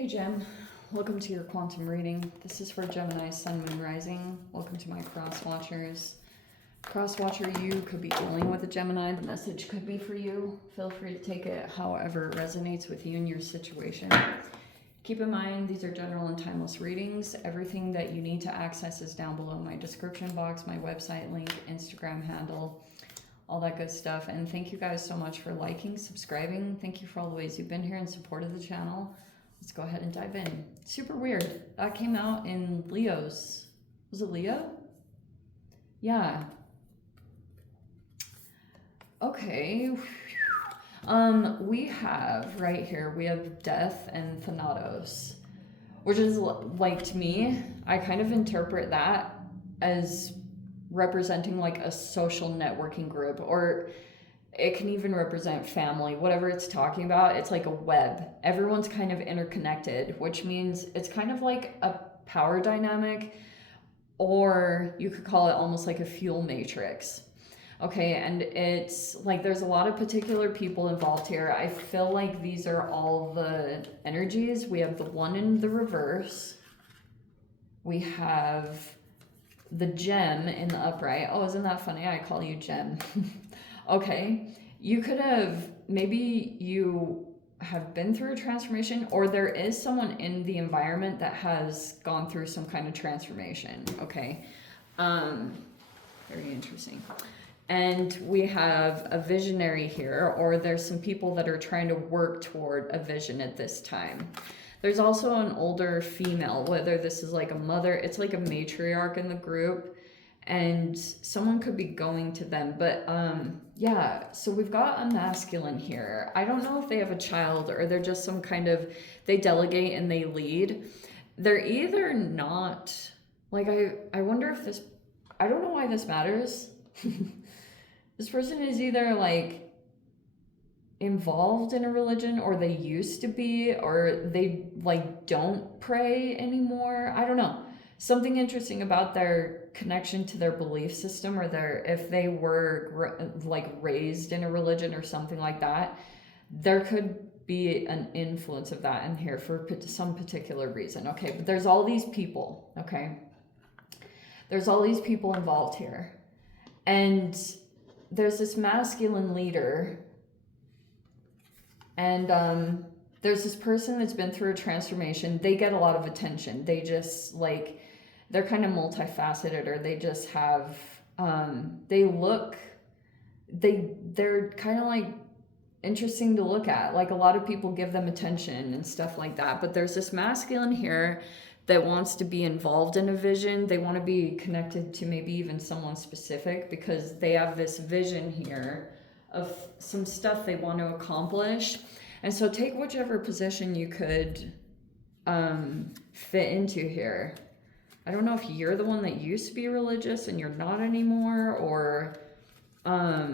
Hey Gem, welcome to your quantum reading. This is for Gemini, Sun, Moon, Rising. Welcome to my cross watchers. Cross watcher, you could be dealing with a Gemini. The message could be for you. Feel free to take it however it resonates with you and your situation. Keep in mind, these are general and timeless readings. Everything that you need to access is down below in my description box, my website link, Instagram handle, all that good stuff. And thank you guys so much for liking, subscribing. Thank you for all the ways you've been here and supported the channel. Let's go ahead and dive in. Super weird. That came out in Leo's. Was it Leo? Yeah. Okay. We have right here, we have Death and Thanatos, which is like, to me, I kind of interpret that as representing like a social networking group, or it can even represent family, whatever it's talking about. It's like a web. Everyone's kind of interconnected, which means it's kind of like a power dynamic, or you could call it almost like a fuel matrix. Okay, and it's like there's a lot of particular people involved here. I feel like these are all the energies. We have the one in the reverse. We have the gem in the upright. Oh, isn't that funny? I call you Gem. Okay, you could have, maybe you have been through a transformation, or there is someone in the environment that has gone through some kind of transformation. Okay, very interesting. And we have a visionary here, or there's some people that are trying to work toward a vision at this time. There's also an older female, whether this is like a mother, it's like a matriarch in the group, and someone could be going to them. But yeah, so we've got a masculine here. I don't know if they have a child, or they're just some kind of, they delegate and they lead. They're either not, like, I wonder if this, I don't know why this matters. This person is either like involved in a religion, or they used to be, or they like don't pray anymore. I don't know. Something interesting about their connection to their belief system, or their, if they were like raised in a religion or something like that, there could be an influence of that in here for some particular reason. Okay, but there's all these people. Okay, there's all these people involved here, and there's this masculine leader, and there's this person that's been through a transformation. They get a lot of attention. They just like, they're kind of multifaceted, or they just have, they're kind of like interesting to look at. Like, a lot of people give them attention and stuff like that. But there's this masculine here that wants to be involved in a vision. They want to be connected to maybe even someone specific, because they have this vision here of some stuff they want to accomplish. And so take whichever position you could fit into here. I don't know if you're the one that used to be religious and you're not anymore, or oh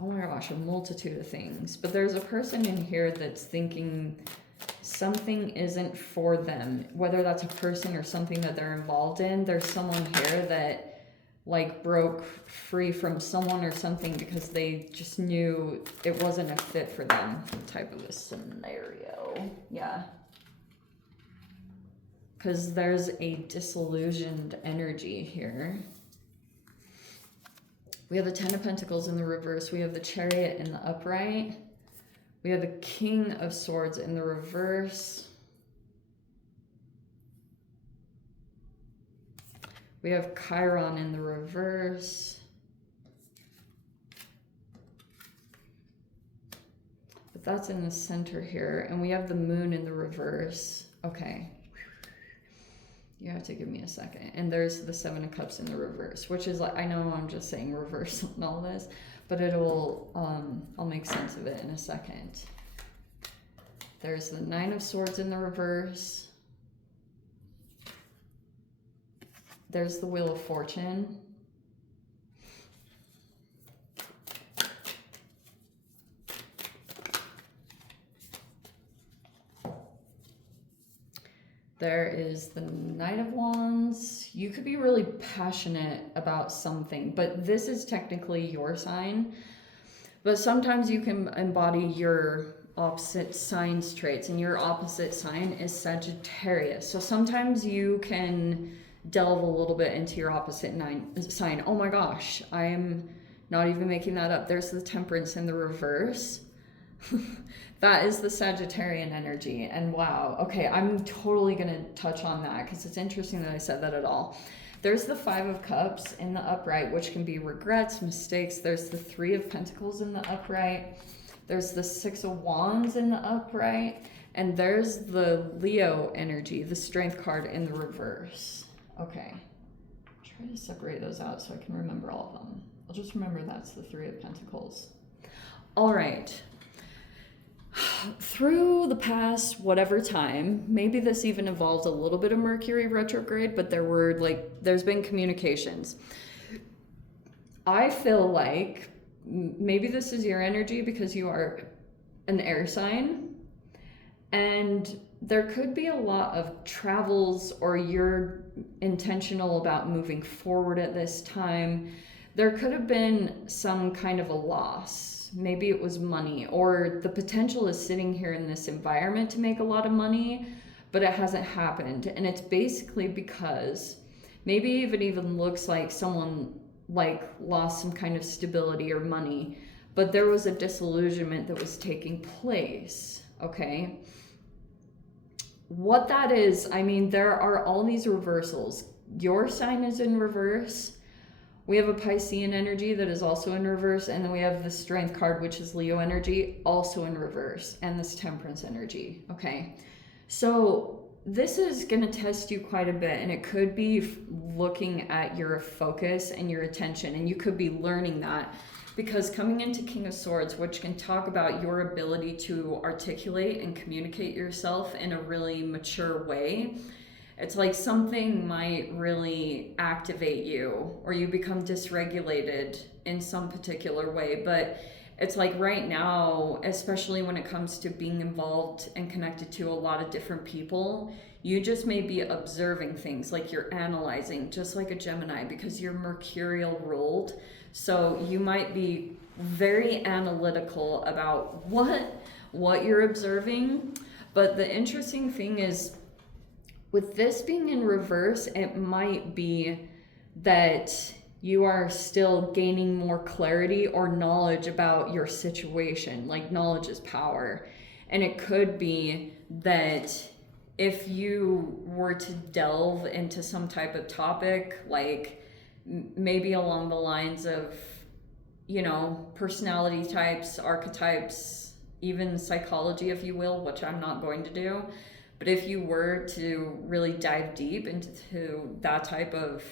my gosh, a multitude of things. But there's a person in here that's thinking something isn't for them, whether that's a person or something that they're involved in. There's someone here that like broke free from someone or something because they just knew it wasn't a fit for them, type of a scenario. Yeah, because there's a disillusioned energy here. We have the Ten of Pentacles in the reverse. We have the Chariot in the upright. We have the King of Swords in the reverse. We have Chiron in the reverse. But that's in the center here. And we have the Moon in the reverse. Okay. You have to give me a second. And there's the Seven of Cups in the reverse, which is like, I know I'm just saying reverse and all this, but it'll, I'll make sense of it in a second. There's the Nine of Swords in the reverse. There's the Wheel of Fortune. There is the Knight of Wands. You could be really passionate about something, but this is technically your sign. But sometimes you can embody your opposite signs traits, and your opposite sign is Sagittarius. So sometimes you can delve a little bit into your opposite sign. Oh my gosh, I'm not even making that up. There's the Temperance in the reverse. That is the Sagittarian energy. And wow, okay, I'm totally gonna touch on that because it's interesting that I said that at all. There's the Five of Cups in the upright, which can be regrets, mistakes. There's the Three of Pentacles in the upright. There's the Six of Wands in the upright. And there's the Leo energy, the Strength card in the reverse. Okay, try to separate those out so I can remember all of them. I'll just remember that's the Three of Pentacles. All right. Through the past whatever time, maybe this even involved a little bit of Mercury retrograde, but there's been communications. I feel like maybe this is your energy because you are an air sign, and there could be a lot of travels, or you're intentional about moving forward at this time. There could have been some kind of a loss. Maybe it was money, or the potential is sitting here in this environment to make a lot of money, but it hasn't happened. And it's basically because maybe it even looks like someone lost some kind of stability or money, but there was a disillusionment that was taking place. Okay. What that is, I mean, there are all these reversals. Your sign is in reverse. We have a Piscean energy that is also in reverse, and then we have the Strength card, which is Leo energy, also in reverse, and this Temperance energy, okay? So this is gonna test you quite a bit, and it could be looking at your focus and your attention, and you could be learning that, because coming into King of Swords, which can talk about your ability to articulate and communicate yourself in a really mature way, it's like something might really activate you, or you become dysregulated in some particular way. But it's like right now, especially when it comes to being involved and connected to a lot of different people, you just may be observing things, like you're analyzing, just like a Gemini, because you're mercurial ruled. So you might be very analytical about what you're observing. But the interesting thing is, with this being in reverse, it might be that you are still gaining more clarity or knowledge about your situation. Like, knowledge is power. And it could be that if you were to delve into some type of topic, like maybe along the lines of, you know, personality types, archetypes, even psychology, if you will, which I'm not going to do. But if you were to really dive deep into that type of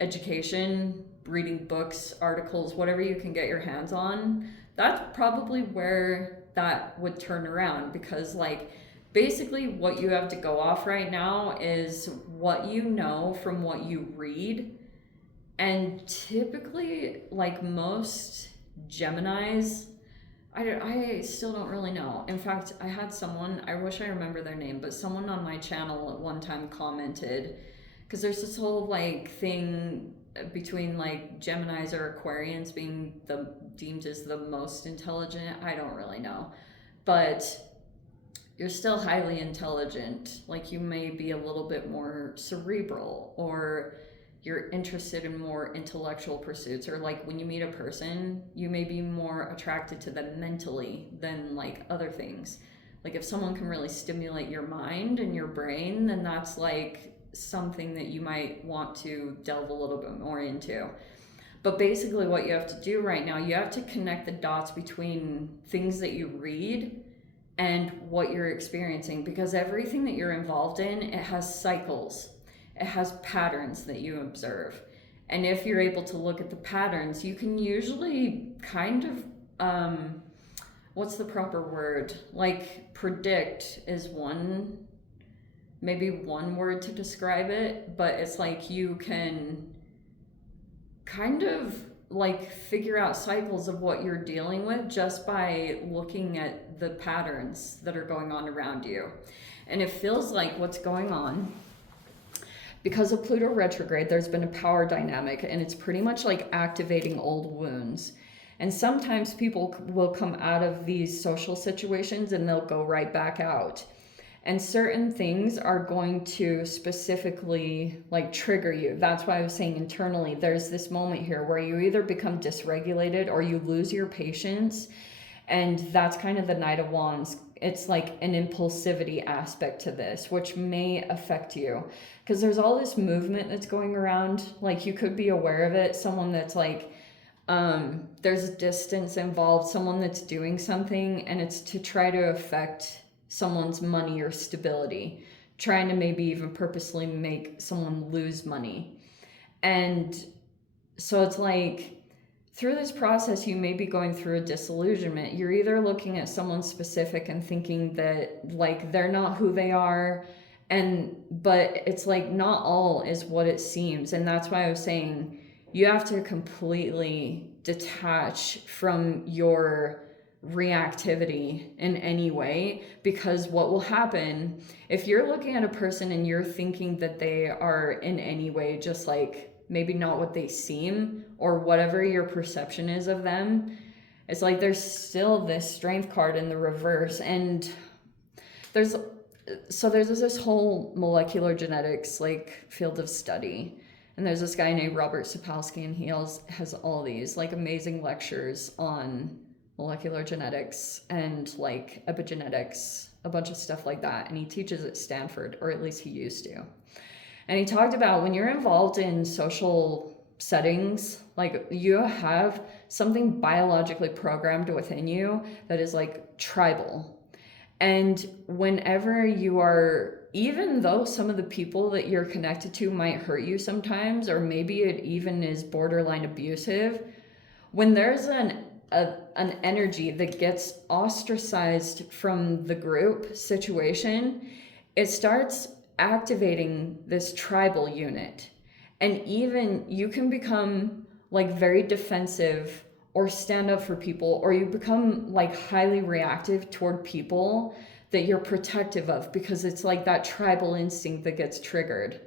education, reading books, articles, whatever you can get your hands on, that's probably where that would turn around. Because basically what you have to go off right now is what you know from what you read. And typically, most Geminis, I still don't really know. In fact, I had someone, I wish I remember their name, but someone on my channel at one time commented, because there's this whole thing between Geminis or Aquarians being deemed as the most intelligent. I don't really know, but you're still highly intelligent. You may be a little bit more cerebral, or you're interested in more intellectual pursuits, or when you meet a person, you may be more attracted to them mentally than other things. If someone can really stimulate your mind and your brain, then that's something that you might want to delve a little bit more into. But basically what you have to do right now, you have to connect the dots between things that you read and what you're experiencing, because everything that you're involved in, it has cycles. It has patterns that you observe. And if you're able to look at the patterns, you can usually kind of, what's the proper word? Predict is maybe one word to describe it, but it's you can kind of figure out cycles of what you're dealing with just by looking at the patterns that are going on around you. And it feels like what's going on, because of Pluto retrograde, there's been a power dynamic, and it's pretty much activating old wounds. And sometimes people will come out of these social situations and they'll go right back out. And certain things are going to specifically like trigger you. That's why I was saying internally, there's this moment here where you either become dysregulated or you lose your patience. And that's kind of the Knight of Wands. It's like an impulsivity aspect to this, which may affect you. Because there's all this movement that's going around. Like you could be aware of it. Someone that's like, there's distance involved, someone that's doing something, and it's to try to affect someone's money or stability, trying to maybe even purposely make someone lose money. And so it's like, through this process, you may be going through a disillusionment. You're either looking at someone specific and thinking that like they're not who they are, but it's like not all is what it seems. And that's why I was saying you have to completely detach from your reactivity in any way, because what will happen if you're looking at a person and you're thinking that they are in any way just like maybe not what they seem or whatever your perception is of them, it's like there's still this strength card in the reverse. And there's this whole molecular genetics like field of study. And there's this guy named Robert Sapolsky, and he has all these like amazing lectures on molecular genetics and like epigenetics, a bunch of stuff like that. And he teaches at Stanford, or at least he used to. And he talked about when you're involved in social settings, like you have something biologically programmed within you that is like tribal. And whenever you are, even though some of the people that you're connected to might hurt you sometimes, or maybe it even is borderline abusive, when there's an energy that gets ostracized from the group situation, it starts activating this tribal unit. And even you can become like very defensive or stand up for people, or you become like highly reactive toward people that you're protective of, because it's like that tribal instinct that gets triggered.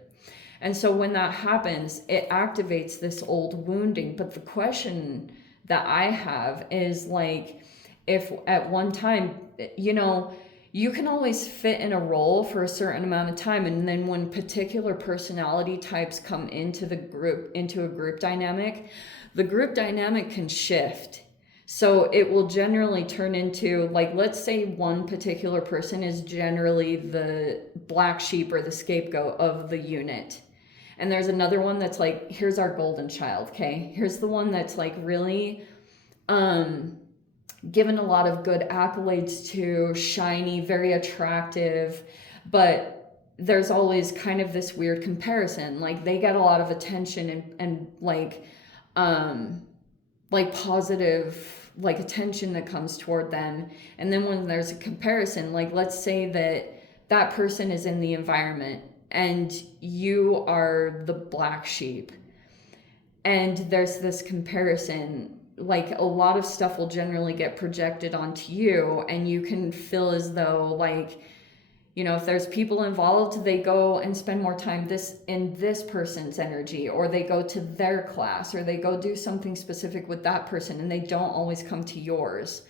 And so when that happens, it activates this old wounding. But the question that I have is like, if at one time, you can always fit in a role for a certain amount of time, and then when particular personality types come into a group dynamic, the group dynamic can shift. So it will generally turn into, like, let's say one particular person is generally the black sheep or the scapegoat of the unit. And there's another one that's like, here's our golden child, okay? Here's the one that's like really given a lot of good accolades to, shiny, very attractive, but there's always kind of this weird comparison. Like they get a lot of attention and like positive like attention that comes toward them. And then when there's a comparison, like let's say that person is in the environment and you are the black sheep, and there's this comparison, like a lot of stuff will generally get projected onto you, and you can feel as though like, if there's people involved, they go and spend more time in this person's energy, or they go to their class, or they go do something specific with that person, and they don't always come to yours.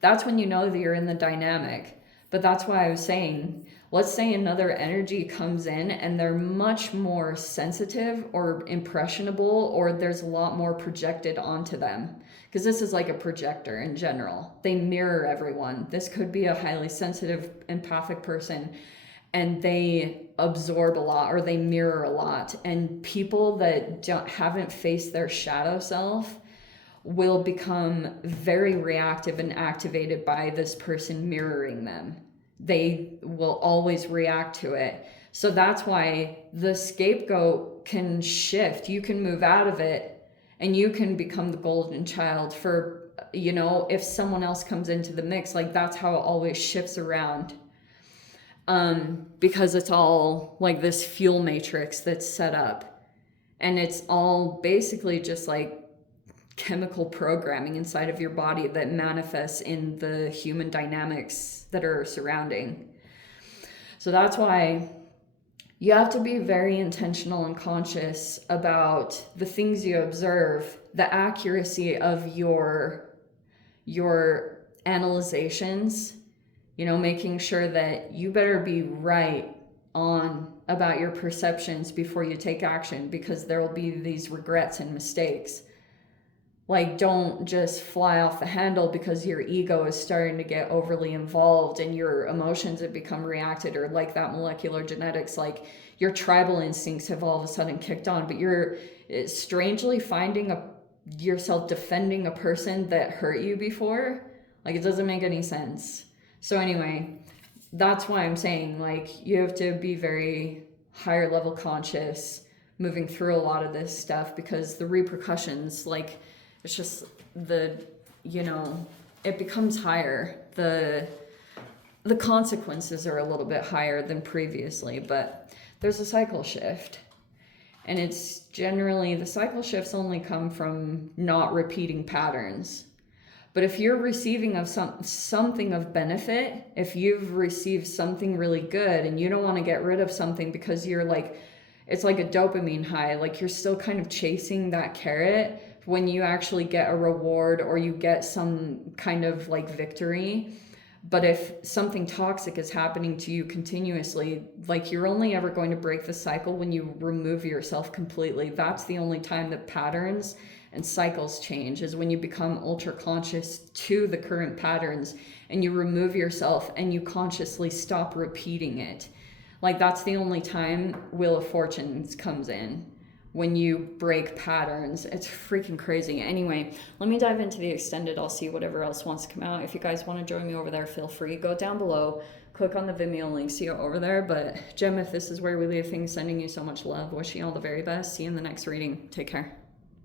That's when you know that you're in the dynamic. But that's why I was saying, let's say another energy comes in and they're much more sensitive or impressionable, or there's a lot more projected onto them. Because this is like a projector in general. They mirror everyone. This could be a highly sensitive, empathic person, and they absorb a lot, or they mirror a lot. And people that haven't faced their shadow self will become very reactive and activated by this person mirroring them. They will always react to it. So that's why the scapegoat can shift. You can move out of it, and you can become the golden child for, if someone else comes into the mix. Like that's how it always shifts around. Because it's all like this fuel matrix that's set up, and it's all basically just like chemical programming inside of your body that manifests in the human dynamics that are surrounding. So that's why you have to be very intentional and conscious about the things you observe, the accuracy of your your analyzations, you know, making sure that you better be right on about your perceptions before you take action, because there will be these regrets and mistakes. Like, don't just fly off the handle because your ego is starting to get overly involved and your emotions have become reacted, or like that molecular genetics, like your tribal instincts have all of a sudden kicked on, but you're strangely finding yourself defending a person that hurt you before. Like, it doesn't make any sense. So anyway, that's why I'm saying, like, you have to be very higher level conscious moving through a lot of this stuff, because the repercussions, like, it's just you know, it becomes higher. The consequences are a little bit higher than previously, but there's a cycle shift. And it's generally, the cycle shifts only come from not repeating patterns. But if you're receiving of something of benefit, if you've received something really good and you don't want to get rid of something because you're like, it's like a dopamine high, like you're still kind of chasing that carrot when you actually get a reward or you get some kind of like victory. But if something toxic is happening to you continuously, like, you're only ever going to break the cycle when you remove yourself completely. That's the only time that patterns and cycles change, is when you become ultra conscious to the current patterns and you remove yourself and you consciously stop repeating it. Like, that's the only time Wheel of Fortunes comes in, when you break patterns. It's freaking crazy. Anyway, let me dive into the extended. I'll see whatever else wants to come out. If you guys want to join me over there, feel free. Go down below, click on the Vimeo link, see you over there. But Gem, if this is where we leave things, sending you so much love, wishing you all the very best. See you in the next reading. Take care.